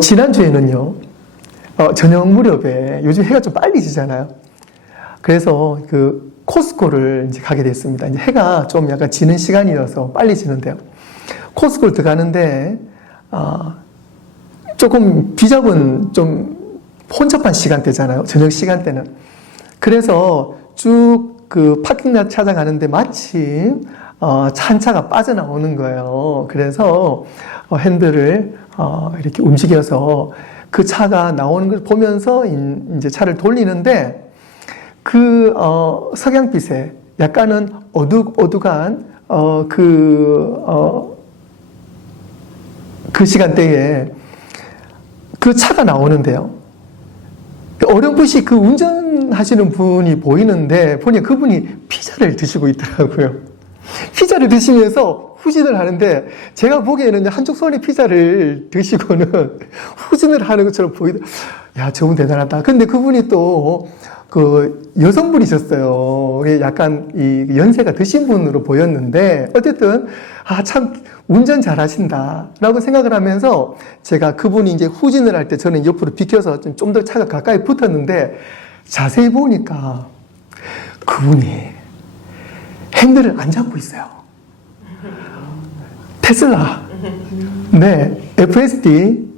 지난주에는요, 저녁 무렵에 요즘 해가 좀 빨리 지잖아요. 그래서 그 코스코를 이제 가게 됐습니다. 이제 해가 좀 약간 지는 시간이어서 빨리 지는데요. 코스코를 들어가는데, 조금 비잡은 좀 혼잡한 시간대잖아요. 저녁 시간대는. 그래서 쭉 그 파킹lot 찾아가는데 마침 한 차가 빠져나오는 거예요. 그래서 핸들을 이렇게 움직여서 그 차가 나오는 걸 보면서 이제 차를 돌리는데 그 석양빛에 약간은 어둑어둑한 그 시간대에 그 차가 나오는데요. 어렴풋이 그 운전하시는 분이 보이는데 보니 그분이 피자를 드시고 있더라고요. 피자를 드시면서 후진을 하는데 제가 보기에는 한쪽 손에 피자를 드시고는 후진을 하는 것처럼 보이더라고요. 야, 저분 대단하다. 근데 그분이 또 그 여성분이셨어요. 약간 이 연세가 드신 분으로 보였는데 어쨌든 참 운전 잘하신다라고 생각을 하면서 제가 그분이 이제 후진을 할 때 저는 옆으로 비켜서 좀 더 차가 가까이 붙었는데 자세히 보니까 그분이 핸들을 안 잡고 있어요. 테슬라, 네, FSD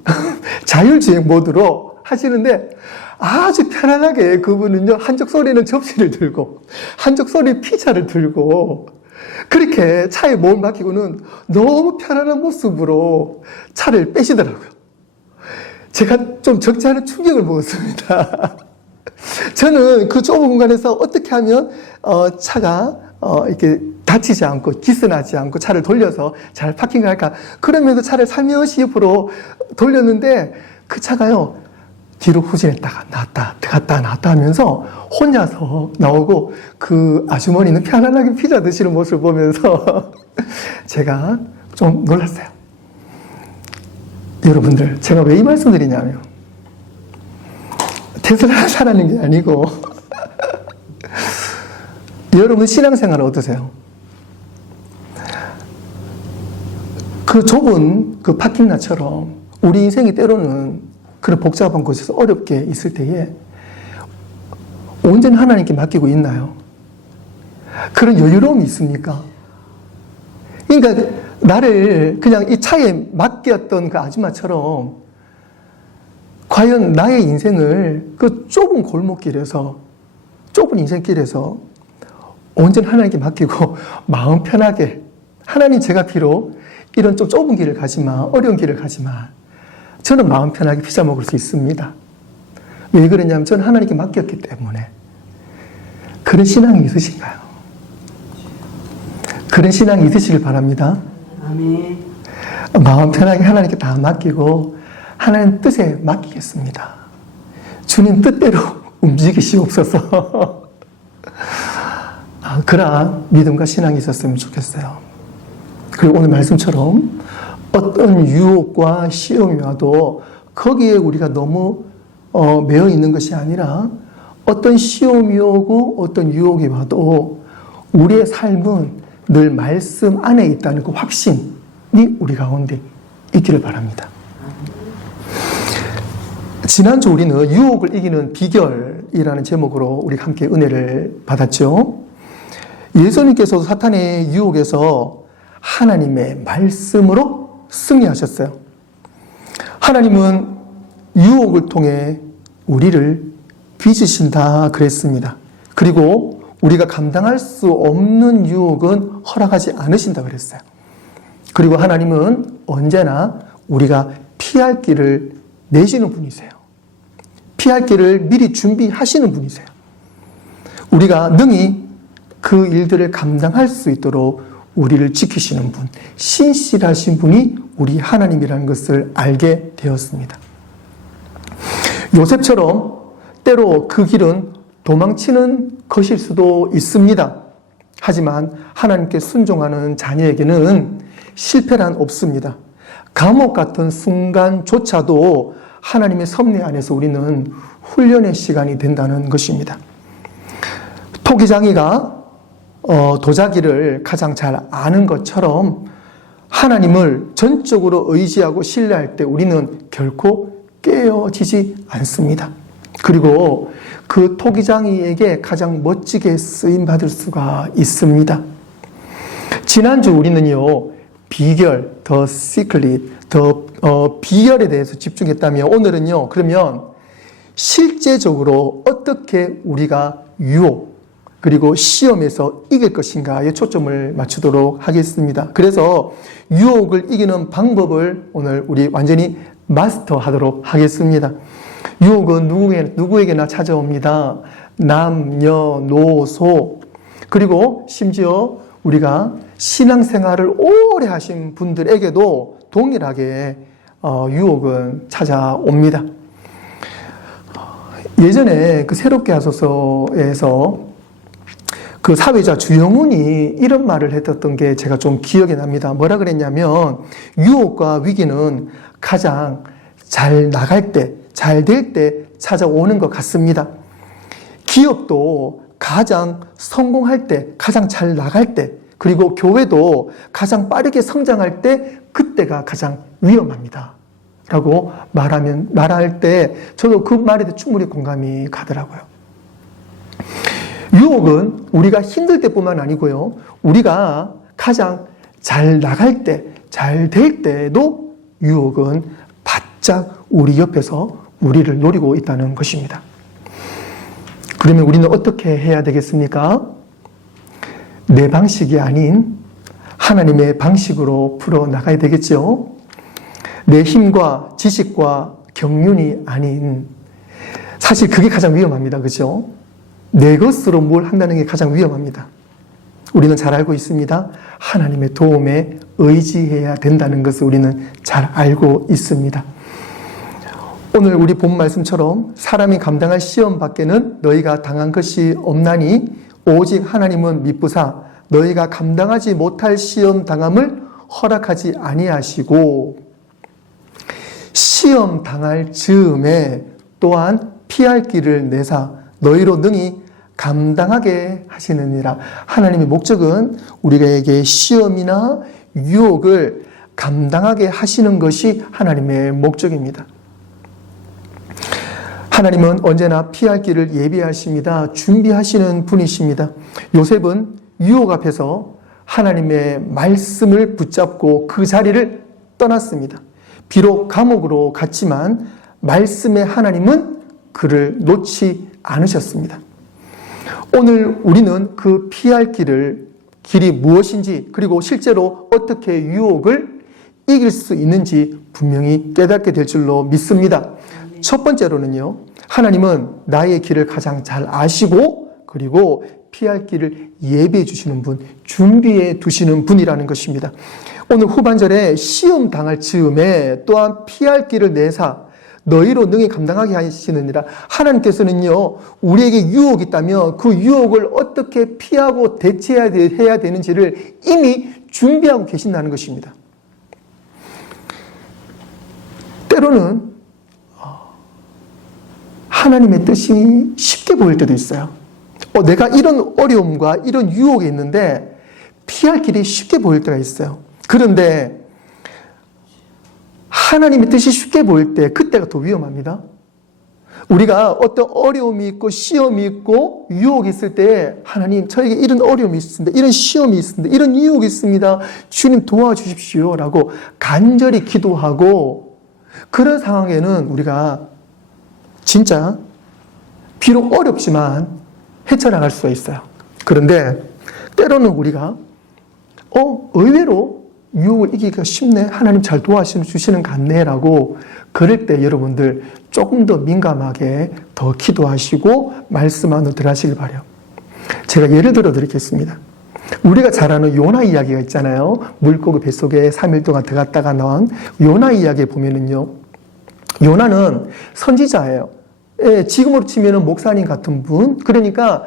자율주행 모드로 하시는데 아주 편안하게 그분은요, 한쪽 손에는 접시를 들고 한쪽 손에 피자를 들고 그렇게 차에 몸을 맡기고는 너무 편안한 모습으로 차를 빼시더라고요. 제가 좀 적지 않은 충격을 먹었습니다. 저는 그 좁은 공간에서 어떻게 하면 차가 이렇게 다치지 않고 기스나지 않고 차를 돌려서 잘 파킹을 할까, 그러면서 차를 살며시 옆으로 돌렸는데 그 차가요 뒤로 후진했다가 나왔다 하면서 혼자서 나오고 그 아주머니는 편안하게 피자 드시는 모습을 보면서 제가 좀 놀랐어요. 여러분들, 제가 왜 이 말씀 드리냐면 테슬라를 사라는 게 아니고 여러분 신앙생활 어떠세요? 그 좁은 그 파킹락처럼 우리 인생이 때로는 그런 복잡한 곳에서 어렵게 있을 때에 온전히 하나님께 맡기고 있나요? 그런 여유로움이 있습니까? 그러니까 나를 그냥 이 차에 맡겼던 그 아줌마처럼 과연 나의 인생을 그 좁은 골목길에서, 좁은 인생길에서 온전히 하나님께 맡기고 마음 편하게, 하나님, 제가 비록 이런 좀 좁은 길을 가지만, 어려운 길을 가지만 저는 마음 편하게 피자 먹을 수 있습니다. 왜 그러냐면 저는 하나님께 맡겼기 때문에. 그런 신앙이 있으신가요? 그런 신앙이 있으시길 바랍니다. 아멘. 마음 편하게 하나님께 다 맡기고 하나님 뜻에 맡기겠습니다. 주님 뜻대로 움직이시옵소서. 그러한 믿음과 신앙이 있었으면 좋겠어요. 그리고 오늘 말씀처럼 어떤 유혹과 시험이 와도 거기에 우리가 너무 매여 있는 것이 아니라 어떤 시험이 오고 어떤 유혹이 와도 우리의 삶은 늘 말씀 안에 있다는 그 확신이 우리 가운데 있기를 바랍니다. 지난주 우리는 유혹을 이기는 비결이라는 제목으로 우리 함께 은혜를 받았죠. 예수님께서도 사탄의 유혹에서 하나님의 말씀으로 승리하셨어요. 하나님은 유혹을 통해 우리를 빚으신다 그랬습니다. 그리고 우리가 감당할 수 없는 유혹은 허락하지 않으신다 그랬어요. 그리고 하나님은 언제나 우리가 피할 길을 내시는 분이세요. 피할 길을 미리 준비하시는 분이세요. 우리가 능히 그 일들을 감당할 수 있도록 우리를 지키시는 분, 신실하신 분이 우리 하나님이라는 것을 알게 되었습니다. 요셉처럼 때로 그 길은 도망치는 것일 수도 있습니다. 하지만 하나님께 순종하는 자녀에게는 실패란 없습니다. 감옥 같은 순간조차도 하나님의 섭리 안에서 우리는 훈련의 시간이 된다는 것입니다. 토기장이가 도자기를 가장 잘 아는 것처럼 하나님을 전적으로 의지하고 신뢰할 때 우리는 결코 깨어지지 않습니다. 그리고 그 토기장이에게 가장 멋지게 쓰임받을 수가 있습니다. 지난주 우리는요, 비결, the secret, 비결에 대해서 집중했다면 오늘은요, 그러면 실제적으로 어떻게 우리가 유혹, 그리고 시험에서 이길 것인가에 초점을 맞추도록 하겠습니다. 그래서 유혹을 이기는 방법을 오늘 우리 완전히 마스터하도록 하겠습니다. 유혹은 누구에게나 찾아옵니다. 남녀노소, 그리고 심지어 우리가 신앙생활을 오래 하신 분들에게도 동일하게 유혹은 찾아옵니다. 예전에 그 새롭게 하소서에서 그 사회자 주영훈이 이런 말을 했었던 게 제가 좀 기억에 납니다. 뭐라 그랬냐면, 유혹과 위기는 가장 잘 나갈 때, 잘 될 때 찾아오는 것 같습니다. 기업도 가장 성공할 때, 가장 잘 나갈 때, 그리고 교회도 가장 빠르게 성장할 때, 그때가 가장 위험합니다. 라고 말할 때 저도 그 말에 대해 충분히 공감이 가더라고요. 유혹은 우리가 힘들 때뿐만 아니고요, 우리가 가장 잘 나갈 때, 잘 될 때도 유혹은 바짝 우리 옆에서 우리를 노리고 있다는 것입니다. 그러면 우리는 어떻게 해야 되겠습니까? 내 방식이 아닌 하나님의 방식으로 풀어나가야 되겠죠. 내 힘과 지식과 경륜이 아닌, 사실 그게 가장 위험합니다. 그죠? 내 것으로 뭘 한다는 게 가장 위험합니다. 우리는 잘 알고 있습니다. 하나님의 도움에 의지해야 된다는 것을 우리는 잘 알고 있습니다. 오늘 우리 본 말씀처럼 사람이 감당할 시험 밖에는 너희가 당한 것이 없나니 오직 하나님은 미쁘사 너희가 감당하지 못할 시험 당함을 허락하지 아니하시고, 시험 당할 즈음에 또한 피할 길을 내사 너희로 능히 감당하게 하시느니라. 하나님의 목적은 우리에게 시험이나 유혹을 감당하게 하시는 것이 하나님의 목적입니다. 하나님은 언제나 피할 길을 예비하십니다. 준비하시는 분이십니다. 요셉은 유혹 앞에서 하나님의 말씀을 붙잡고 그 자리를 떠났습니다. 비록 감옥으로 갔지만 말씀의 하나님은 그를 놓지 않으셨습니다. 오늘 우리는 그 피할 길이 무엇인지, 그리고 실제로 어떻게 유혹을 이길 수 있는지 분명히 깨닫게 될 줄로 믿습니다. 첫 번째로는요, 하나님은 나의 길을 가장 잘 아시고, 그리고 피할 길을 예비해 주시는 분, 준비해 두시는 분이라는 것입니다. 오늘 후반절에 시험 당할 즈음에 또한 피할 길을 내사 너희로 능히 감당하게 하시느니라. 하나님께서는요, 우리에게 유혹이 있다면 그 유혹을 어떻게 피하고 대처해야 되는지를 이미 준비하고 계신다는 것입니다. 때로는 하나님의 뜻이 쉽게 보일 때도 있어요. 내가 이런 어려움과 이런 유혹이 있는데 피할 길이 쉽게 보일 때가 있어요. 그런데 하나님의 뜻이 쉽게 보일 때 그때가 더 위험합니다. 우리가 어떤 어려움이 있고 시험이 있고 유혹이 있을 때, 하나님 저에게 이런 어려움이 있습니다. 이런 시험이 있습니다. 이런 유혹이 있습니다. 주님 도와주십시오 라고 간절히 기도하고, 그런 상황에는 우리가 진짜 비록 어렵지만 헤쳐나갈 수가 있어요. 그런데 때로는 우리가 의외로 유혹을 이기기가 쉽네, 하나님 잘 도와주시는 것 같네 라고, 그럴 때 여러분들 조금 더 민감하게 더 기도하시고 말씀 안으로 들어가시길 바라요. 제가 예를 들어 드리겠습니다. 우리가 잘 아는 요나 이야기가 있잖아요. 물고기 뱃속에 3일 동안 들어갔다가 나온 요나 이야기에 보면은요, 요나는 선지자예요. 지금으로 치면은 목사님 같은 분. 그러니까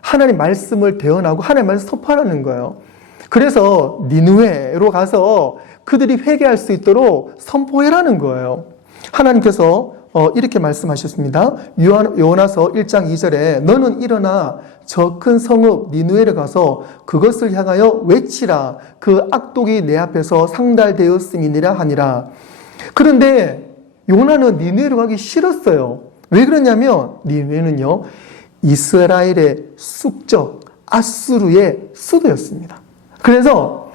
하나님 말씀을 대언하고 하나님 말씀 선포하라는 거예요. 그래서 니느웨로 가서 그들이 회개할 수 있도록 선포해라는 거예요. 하나님께서 이렇게 말씀하셨습니다. 요나서 1장 2절에 너는 일어나 저 큰 성읍 니느웨를 가서 그것을 향하여 외치라. 그 악독이 내 앞에서 상달되었음이니라 하니라. 그런데 요나는 니느웨로 가기 싫었어요. 왜 그러냐면 니느웨는요 이스라엘의 숙적 아수르의 수도였습니다. 그래서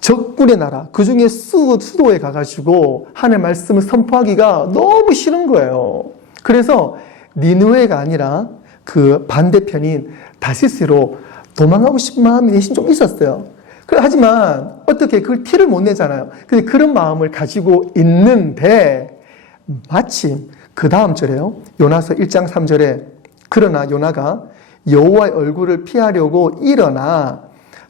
적군의 나라, 그 중에 수도에 가가지고 하나님의 말씀을 선포하기가 너무 싫은 거예요. 그래서 니느웨가 아니라 그 반대편인 다시스로 도망가고 싶은 마음이 내심 좀 있었어요. 하지만 어떻게 그걸 티를 못 내잖아요. 근데 그런 마음을 가지고 있는데 마침 그 다음 절에요. 요나서 1장 3절에 그러나 요나가 여호와의 얼굴을 피하려고 일어나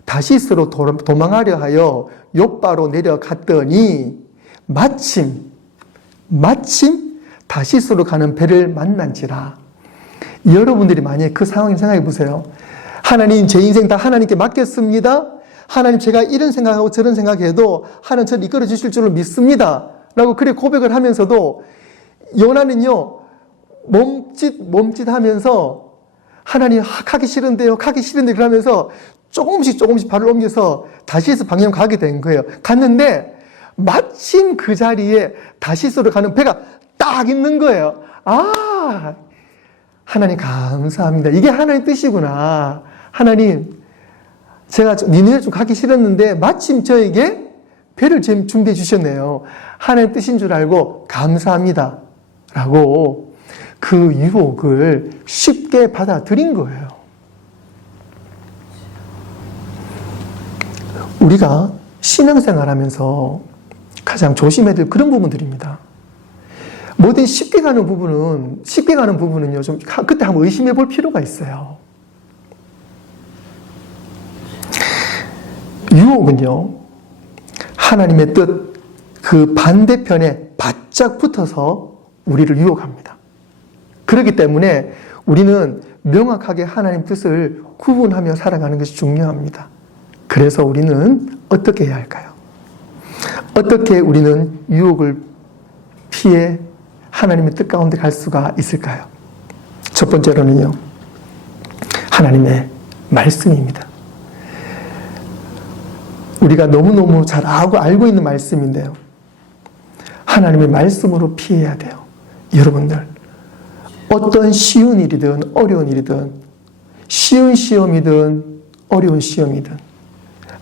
다시스로 도망하려 하여 욥바로 내려갔더니 마침 다시스로 가는 배를 만난지라. 여러분들이 만약에 그 상황을 생각해 보세요. 하나님 제 인생 다 하나님께 맡겼습니다. 하나님 제가 이런 생각하고 저런 생각해도 하나님 저를 이끌어 주실 줄로 믿습니다. 라고 그렇게 고백을 하면서도 요나는요 몸짓하면서 하나님 가기 싫은데요 그러면서 조금씩 발을 옮겨서 다시스 방향 가게 된 거예요. 갔는데 마침 그 자리에 다시스로 가는 배가 딱 있는 거예요. 아, 하나님 감사합니다. 이게 하나님 뜻이구나. 하나님, 제가 니느웨 좀 가기 싫었는데 마침 저에게 배를 준비해 주셨네요. 하나님 뜻인 줄 알고 감사합니다. 라고 그 유혹을 쉽게 받아들인 거예요. 우리가 신앙생활 하면서 가장 조심해야 될 그런 부분들입니다. 뭐든 쉽게 가는 부분은요, 좀 그때 한번 의심해 볼 필요가 있어요. 유혹은요, 하나님의 뜻, 그 반대편에 바짝 붙어서 우리를 유혹합니다. 그렇기 때문에 우리는 명확하게 하나님 뜻을 구분하며 살아가는 것이 중요합니다. 그래서 우리는 어떻게 해야 할까요? 어떻게 우리는 유혹을 피해 하나님의 뜻 가운데 갈 수가 있을까요? 첫 번째로는요, 하나님의 말씀입니다. 우리가 너무너무 잘 알고 있는 말씀인데요. 하나님의 말씀으로 피해야 돼요. 여러분들, 어떤 쉬운 일이든 어려운 일이든, 쉬운 시험이든 어려운 시험이든,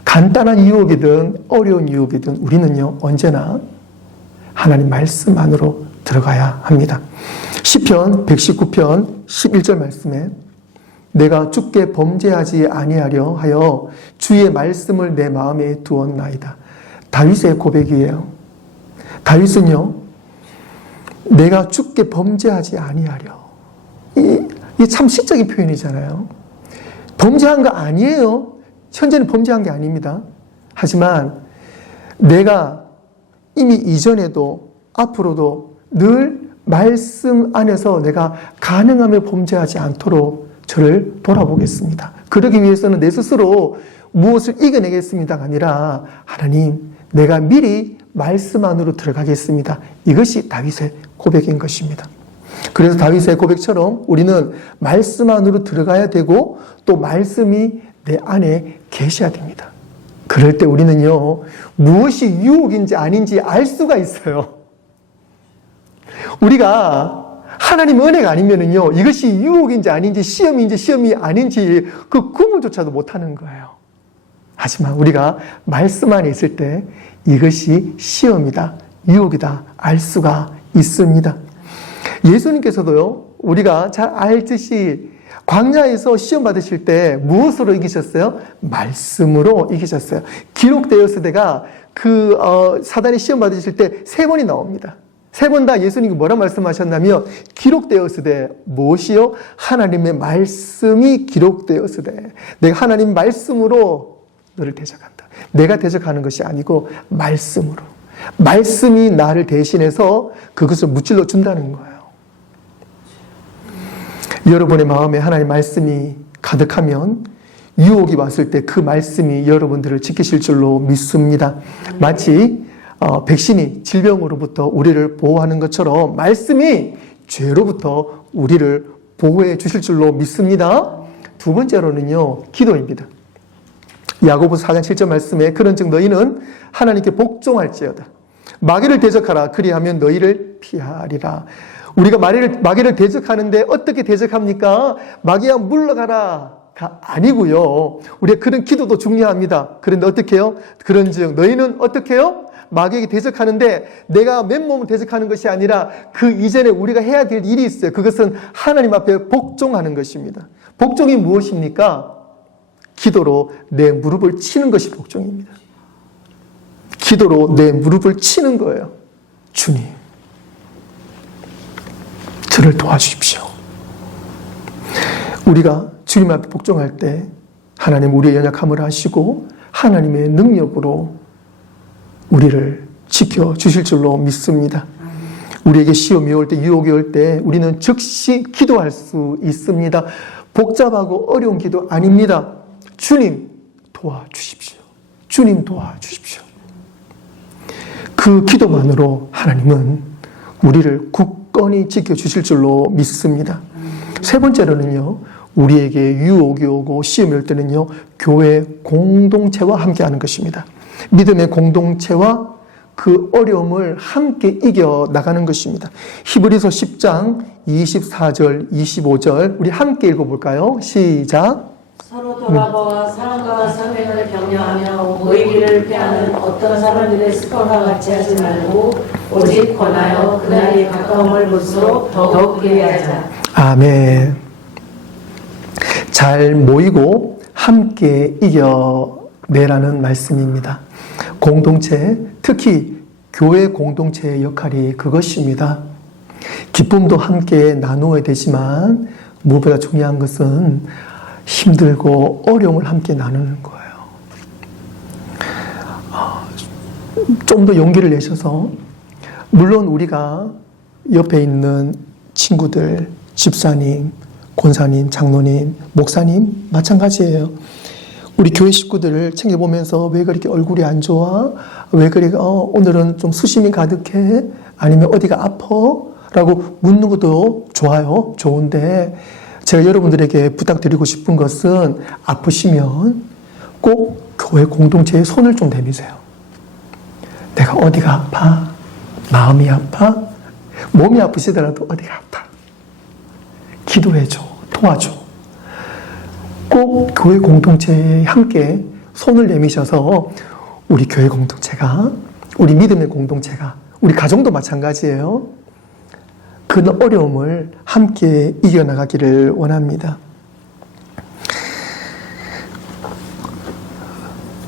간단한 유혹이든 어려운 유혹이든 우리는요 언제나 하나님 말씀 안으로 들어가야 합니다. 시편 119편 11절 말씀에 내가 주께 범죄하지 아니하려 하여 주의 말씀을 내 마음에 두었나이다. 다윗의 고백이에요. 다윗은요 내가 주께 범죄하지 아니하려. 이게 참 시적인 표현이잖아요. 범죄한 거 아니에요. 현재는 범죄한 게 아닙니다. 하지만 내가 이미 이전에도 앞으로도 늘 말씀 안에서 내가 가능하면 범죄하지 않도록 저를 돌아보겠습니다. 그러기 위해서는 내 스스로 무엇을 이겨내겠습니다가 아니라 하나님, 내가 미리 말씀 안으로 들어가겠습니다. 이것이 다윗의 고백인 것입니다. 그래서 다윗의 고백처럼 우리는 말씀 안으로 들어가야 되고 또 말씀이 내 안에 계셔야 됩니다. 그럴 때 우리는요, 무엇이 유혹인지 아닌지 알 수가 있어요. 우리가 하나님 은혜가 아니면은요, 이것이 유혹인지 아닌지 시험인지 시험이 아닌지 그 구분조차도 못하는 거예요. 하지만 우리가 말씀 안에 있을 때 이것이 시험이다, 유혹이다 알 수가 있습니다. 예수님께서도요, 우리가 잘 알듯이 광야에서 시험 받으실 때 무엇으로 이기셨어요? 말씀으로 이기셨어요. 기록되었을 때가 사단이 시험 받으실 때 3번이 나옵니다. 3번 다 예수님이 뭐라 말씀하셨냐면 기록되었을 때 무엇이요? 하나님의 말씀이 기록되었을 때 내가 하나님 말씀으로 너를 대적한다. 내가 대적하는 것이 아니고 말씀으로. 말씀이 나를 대신해서 그것을 무찔러 준다는 거예요. 여러분의 마음에 하나님의 말씀이 가득하면 유혹이 왔을 때 그 말씀이 여러분들을 지키실 줄로 믿습니다. 마치 백신이 질병으로부터 우리를 보호하는 것처럼 말씀이 죄로부터 우리를 보호해 주실 줄로 믿습니다. 두 번째로는요, 기도입니다. 야고보서 4장 7절 말씀에 그런즉 너희는 하나님께 복종할지어다. 마귀를 대적하라. 그리하면 너희를 피하리라. 우리가 마귀를 대적하는데 어떻게 대적합니까? 마귀야 물러가라가 아니고요. 우리가 그런 기도도 중요합니다. 그런데 어떻게 해요? 그런즉 너희는 어떻게 해요? 마귀에게 대적하는데 내가 맨몸을 대적하는 것이 아니라 그 이전에 우리가 해야 될 일이 있어요. 그것은 하나님 앞에 복종하는 것입니다. 복종이 무엇입니까? 기도로 내 무릎을 치는 것이 복종입니다. 기도로 내 무릎을 치는 거예요. 주님, 저를 도와주십시오. 우리가 주님 앞에 복종할 때 하나님 우리의 연약함을 아시고 하나님의 능력으로 우리를 지켜주실 줄로 믿습니다. 우리에게 시험이 올 때, 유혹이 올 때 우리는 즉시 기도할 수 있습니다. 복잡하고 어려운 기도 아닙니다. 주님 도와주십시오. 주님 도와주십시오. 그 기도만으로 하나님은 우리를 굳건히 지켜주실 줄로 믿습니다. 세 번째로는요, 우리에게 유혹이 오고 시험이 올 때는요, 교회 공동체와 함께하는 것입니다. 믿음의 공동체와 그 어려움을 함께 이겨 나가는 것입니다. 히브리서 10장 24절, 25절 우리 함께 읽어볼까요? 시작. 서로 돌아보아 사랑과 선행을 격려하며 모이기를 피하는 어떤 사람들의 습관과 같이 하지 말고 오직 권하여 그날이 가까움을 볼수록 더욱 그리하자. 아멘. 잘 모이고 함께 이겨내라는 말씀입니다. 공동체, 특히 교회 공동체의 역할이 그것입니다. 기쁨도 함께 나누어야 되지만 무엇보다 중요한 것은 힘들고 어려움을 함께 나누는 거예요. 좀 더 용기를 내셔서, 물론 우리가 옆에 있는 친구들, 집사님, 권사님, 장로님, 목사님 마찬가지예요. 우리 교회 식구들을 챙겨보면서 왜 그렇게 얼굴이 안 좋아? 왜 그래? 오늘은 좀 수심이 가득해? 아니면 어디가 아파? 라고 묻는 것도 좋아요. 좋은데 제가 여러분들에게 부탁드리고 싶은 것은 아프시면 꼭 교회 공동체에 손을 좀 대미세요. 내가 어디가 아파? 마음이 아파? 몸이 아프시더라도 어디가 아파? 기도해줘. 도와줘. 꼭 교회 공동체에 함께 손을 내미셔서 우리 교회 공동체가, 우리 믿음의 공동체가, 우리 가정도 마찬가지예요. 그 어려움을 함께 이겨나가기를 원합니다.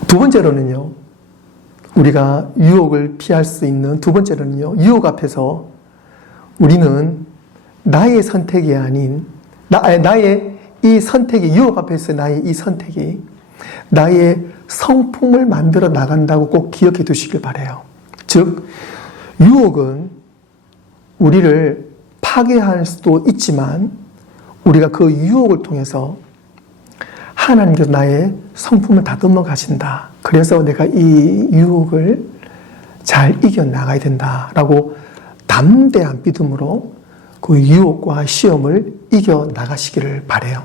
두 번째로는요, 우리가 유혹을 피할 수 있는 두 번째로는요, 유혹 앞에서 우리는 나의 선택이 아닌, 나의 이 선택이, 유혹 앞에서 나의 이 선택이 나의 성품을 만들어 나간다고 꼭 기억해 두시길 바라요. 즉, 유혹은 우리를 파괴할 수도 있지만 우리가 그 유혹을 통해서 하나님께서 나의 성품을 다듬어 가신다. 그래서 내가 이 유혹을 잘 이겨나가야 된다라고 담대한 믿음으로 그 유혹과 시험을 이겨나가시기를 바라요.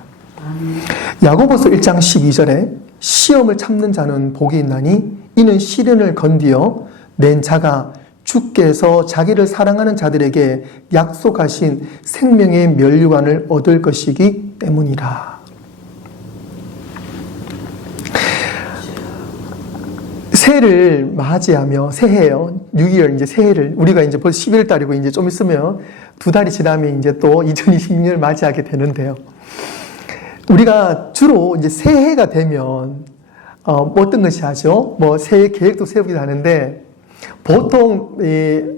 야고보서 1장 12절에 시험을 참는 자는 복이 있나니 이는 시련을 건디어 낸 자가 주께서 자기를 사랑하는 자들에게 약속하신 생명의 면류관을 얻을 것이기 때문이라. 새해를 맞이하며, 새해요. 6.25 이제 새해를, 우리가 이제 벌써 11월 달이고 이제 좀 있으면 두 달이 지나면 이제 또 2026년을 맞이하게 되는데요. 우리가 주로 이제 새해가 되면, 어떤 것이 하죠? 뭐 새해 계획도 세우기도 하는데, 보통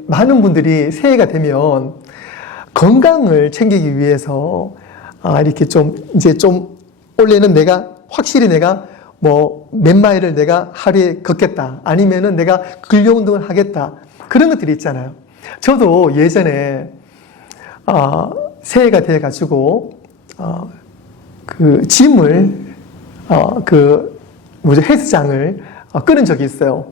많은 분들이 새해가 되면 건강을 챙기기 위해서 이렇게 좀 이제 좀 올해는 내가 확실히 내가 뭐 몇 마일을 내가 하루에 걷겠다, 아니면은 내가 근력 운동을 하겠다, 그런 것들이 있잖아요. 저도 예전에 새해가 돼 가지고 그 짐을 헬스장을 끊은 적이 있어요.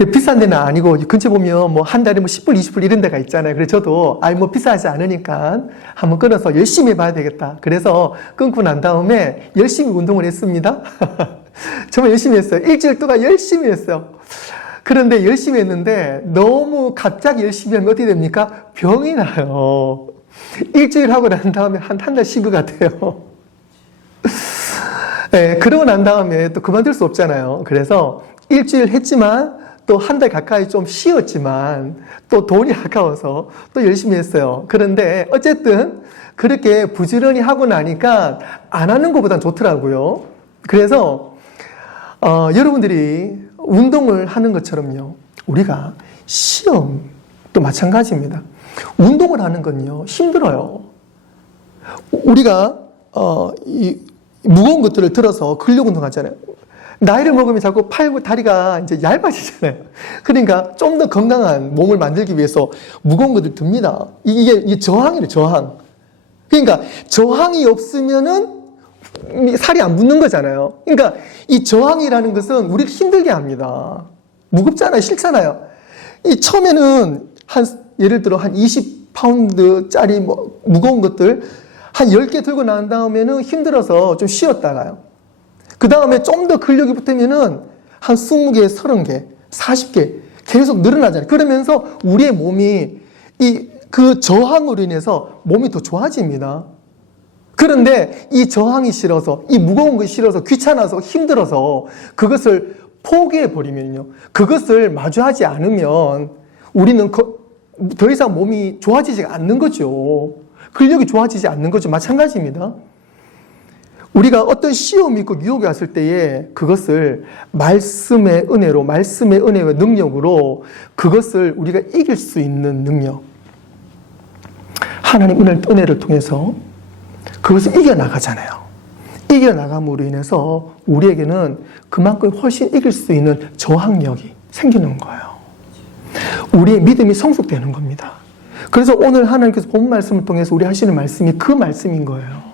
그래, 비싼 데는 아니고, 근처 보면 뭐 한 달에 뭐 10불, 20불 이런 데가 있잖아요. 그래서 저도, 뭐 비싸지 않으니까 한번 끊어서 열심히 해봐야 되겠다. 그래서 끊고 난 다음에 열심히 운동을 했습니다. 정말 열심히 했어요. 일주일 동안 열심히 했어요. 그런데 열심히 했는데 너무 갑자기 열심히 하면 어떻게 됩니까? 병이 나요. 일주일 하고 난 다음에 한 달 쉰 것 같아요. 네, 그러고 난 다음에 또 그만둘 수 없잖아요. 그래서 일주일 했지만 또 한 달 가까이 좀 쉬었지만 또 돈이 아까워서 또 열심히 했어요. 그런데 어쨌든 그렇게 부지런히 하고 나니까 안 하는 것보단 좋더라고요. 그래서 여러분들이 운동을 하는 것처럼요. 우리가 시험도 마찬가지입니다. 운동을 하는 건요. 힘들어요. 우리가 이 무거운 것들을 들어서 근력 운동하잖아요. 나이를 먹으면 자꾸 팔, 다리가 이제 얇아지잖아요. 그러니까 좀 더 건강한 몸을 만들기 위해서 무거운 것들 듭니다. 이게 저항이에요, 저항. 그러니까 저항이 없으면은 살이 안 붙는 거잖아요. 그러니까 이 저항이라는 것은 우리를 힘들게 합니다. 무겁잖아요, 싫잖아요. 이 처음에는 예를 들어 한 20파운드짜리 무거운 것들 한 10개 들고 난 다음에는 힘들어서 좀 쉬었다가요. 그 다음에 좀 더 근력이 붙으면은 한 20개, 30개, 40개 계속 늘어나잖아요. 그러면서 우리의 몸이 그 저항으로 인해서 몸이 더 좋아집니다. 그런데 이 저항이 싫어서, 이 무거운 것이 싫어서, 귀찮아서, 힘들어서 그것을 포기해버리면요. 그것을 마주하지 않으면 우리는 더 이상 몸이 좋아지지 않는 거죠. 근력이 좋아지지 않는 거죠. 마찬가지입니다. 우리가 어떤 시험이 있고 유혹이 왔을 때에 그것을 말씀의 은혜로, 말씀의 은혜와 능력으로 그것을 우리가 이길 수 있는 능력. 하나님 은혜를 통해서 그것을 이겨나가잖아요. 이겨나감으로 인해서 우리에게는 그만큼 훨씬 이길 수 있는 저항력이 생기는 거예요. 우리의 믿음이 성숙되는 겁니다. 그래서 오늘 하나님께서 본 말씀을 통해서 우리 하시는 말씀이 그 말씀인 거예요.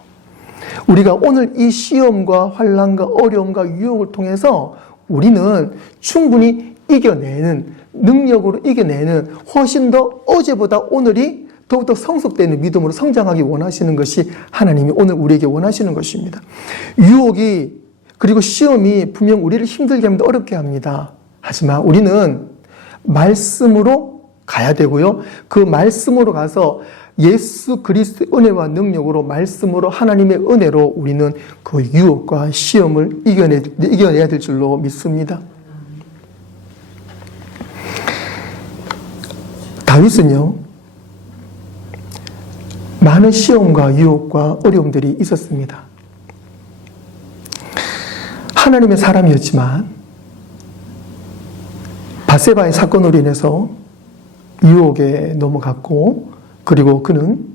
우리가 오늘 이 시험과 환난과 어려움과 유혹을 통해서 우리는 충분히 이겨내는, 능력으로 이겨내는 훨씬 더 어제보다 오늘이 더욱더 성숙되는 믿음으로 성장하기 원하시는 것이 하나님이 오늘 우리에게 원하시는 것입니다. 유혹이 그리고 시험이 분명 우리를 힘들게 합니다. 어렵게 합니다. 하지만 우리는 말씀으로 가야 되고요. 그 말씀으로 가서 예수 그리스도의 은혜와 능력으로 말씀으로 하나님의 은혜로 우리는 그 유혹과 시험을 이겨내야 될 줄로 믿습니다. 다윗은요. 많은 시험과 유혹과 어려움들이 있었습니다. 하나님의 사람이었지만 밧세바의 사건으로 인해서 유혹에 넘어갔고 그리고 그는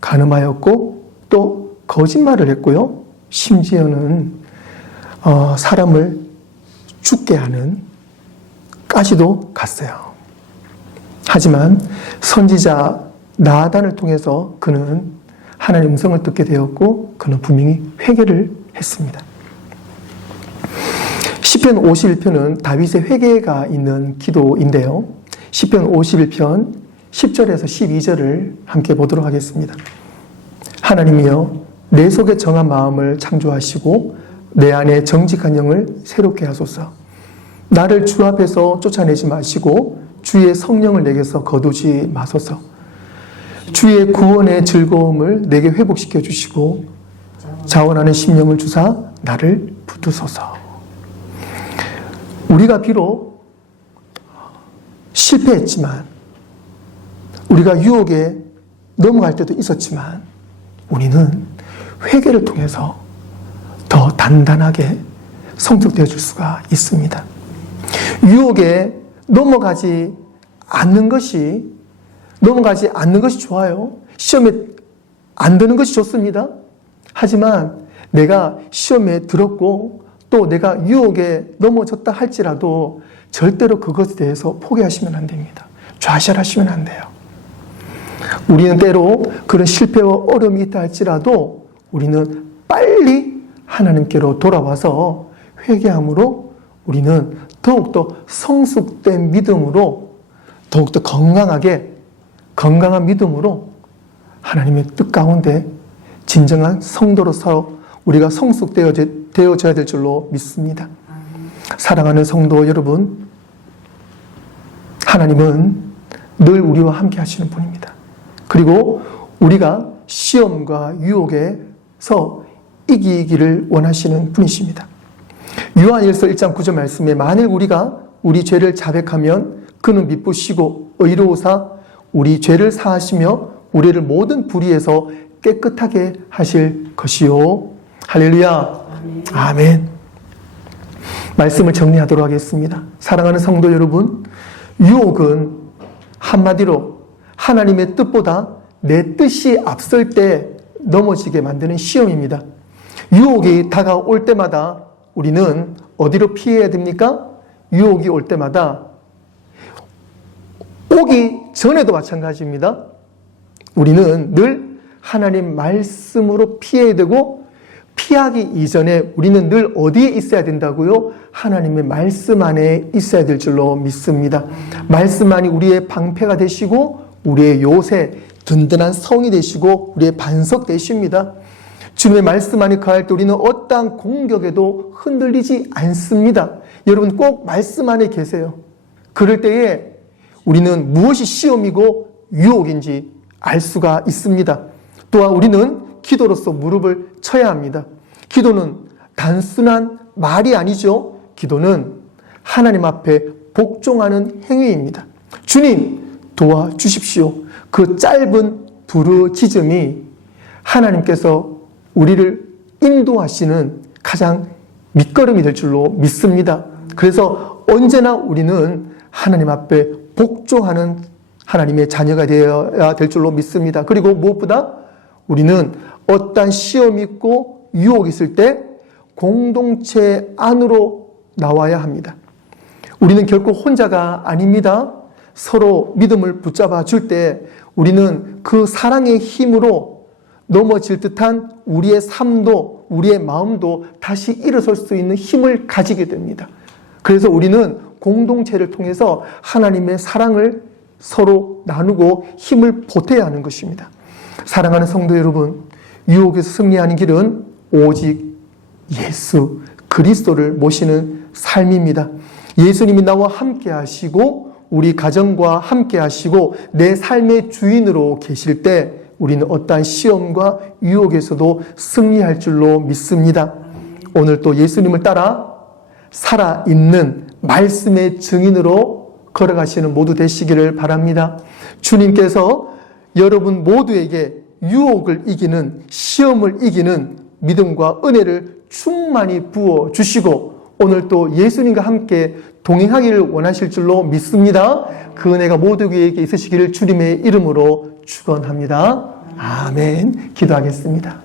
간음하였고 또 거짓말을 했고요. 심지어는 사람을 죽게 하는 까지도 갔어요. 하지만 선지자 나단을 통해서 그는 하나님의 음성을 듣게 되었고 그는 분명히 회개를 했습니다. 시편 51편은 다윗의 회개가 있는 기도인데요. 시편 51편 10절에서 12절을 함께 보도록 하겠습니다. 하나님이여 내 속에 정한 마음을 창조하시고 내 안에 정직한 영을 새롭게 하소서. 나를 주 앞에서 쫓아내지 마시고 주의 성령을 내게서 거두지 마소서. 주의 구원의 즐거움을 내게 회복시켜 주시고 자원하는 심령을 주사 나를 붙드소서. 우리가 비록 실패했지만 우리가 유혹에 넘어갈 때도 있었지만 우리는 회개를 통해서 더 단단하게 성숙되어 줄 수가 있습니다. 유혹에 넘어가지 않는 것이 좋아요. 시험에 안 드는 것이 좋습니다. 하지만 내가 시험에 들었고 또 내가 유혹에 넘어졌다 할지라도 절대로 그것에 대해서 포기하시면 안 됩니다. 좌절하시면 안 돼요. 우리는 때로 그런 실패와 어려움이 있다 할지라도 우리는 빨리 하나님께로 돌아와서 회개함으로 우리는 더욱더 성숙된 믿음으로 더욱더 건강한 믿음으로 하나님의 뜻 가운데 진정한 성도로서 우리가 성숙되어져야 될 줄로 믿습니다. 사랑하는 성도 여러분, 하나님은 늘 우리와 함께 하시는 분입니다. 그리고 우리가 시험과 유혹에서 이기기를 원하시는 분이십니다. 요한일서 1장 9절 말씀에 만일 우리가 우리 죄를 자백하면 그는 미쁘시고 의로우사 우리 죄를 사하시며 우리를 모든 불의에서 깨끗하게 하실 것이요. 할렐루야. 아멘. 말씀을 정리하도록 하겠습니다. 사랑하는 성도 여러분, 유혹은 한마디로 하나님의 뜻보다 내 뜻이 앞설 때 넘어지게 만드는 시험입니다. 유혹이 다가올 때마다 우리는 어디로 피해야 됩니까? 유혹이 올 때마다 오기 전에도 마찬가지입니다. 우리는 늘 하나님 말씀으로 피해야 되고 피하기 이전에 우리는 늘 어디에 있어야 된다고요? 하나님의 말씀 안에 있어야 될 줄로 믿습니다. 말씀만이 우리의 방패가 되시고 우리의 요새 든든한 성이 되시고 우리의 반석 되십니다. 주님의 말씀 안에 거할 때 우리는 어떠한 공격에도 흔들리지 않습니다. 여러분 꼭 말씀 안에 계세요. 그럴 때에 우리는 무엇이 시험이고 유혹인지 알 수가 있습니다. 또한 우리는 기도로서 무릎을 쳐야 합니다. 기도는 단순한 말이 아니죠. 기도는 하나님 앞에 복종하는 행위입니다. 주님 도와주십시오. 그 짧은 부르짖음이 하나님께서 우리를 인도하시는 가장 밑거름이 될 줄로 믿습니다. 그래서 언제나 우리는 하나님 앞에 복종하는 하나님의 자녀가 되어야 될 줄로 믿습니다. 그리고 무엇보다 우리는 어떤 시험이 있고 유혹이 있을 때 공동체 안으로 나와야 합니다. 우리는 결코 혼자가 아닙니다. 서로 믿음을 붙잡아 줄 때 우리는 그 사랑의 힘으로 넘어질 듯한 우리의 삶도 우리의 마음도 다시 일어설 수 있는 힘을 가지게 됩니다. 그래서 우리는 공동체를 통해서 하나님의 사랑을 서로 나누고 힘을 보태야 하는 것입니다. 사랑하는 성도 여러분, 유혹에서 승리하는 길은 오직 예수 그리스도를 모시는 삶입니다. 예수님이 나와 함께 하시고 우리 가정과 함께 하시고 내 삶의 주인으로 계실 때 우리는 어떠한 시험과 유혹에서도 승리할 줄로 믿습니다. 오늘 또 예수님을 따라 살아있는 말씀의 증인으로 걸어가시는 모두 되시기를 바랍니다. 주님께서 여러분 모두에게 유혹을 이기는 시험을 이기는 믿음과 은혜를 충만히 부어주시고 오늘 또 예수님과 함께 동행하기를 원하실 줄로 믿습니다. 그 은혜가 모두에게 있으시기를 주님의 이름으로 축원합니다. 아멘. 기도하겠습니다.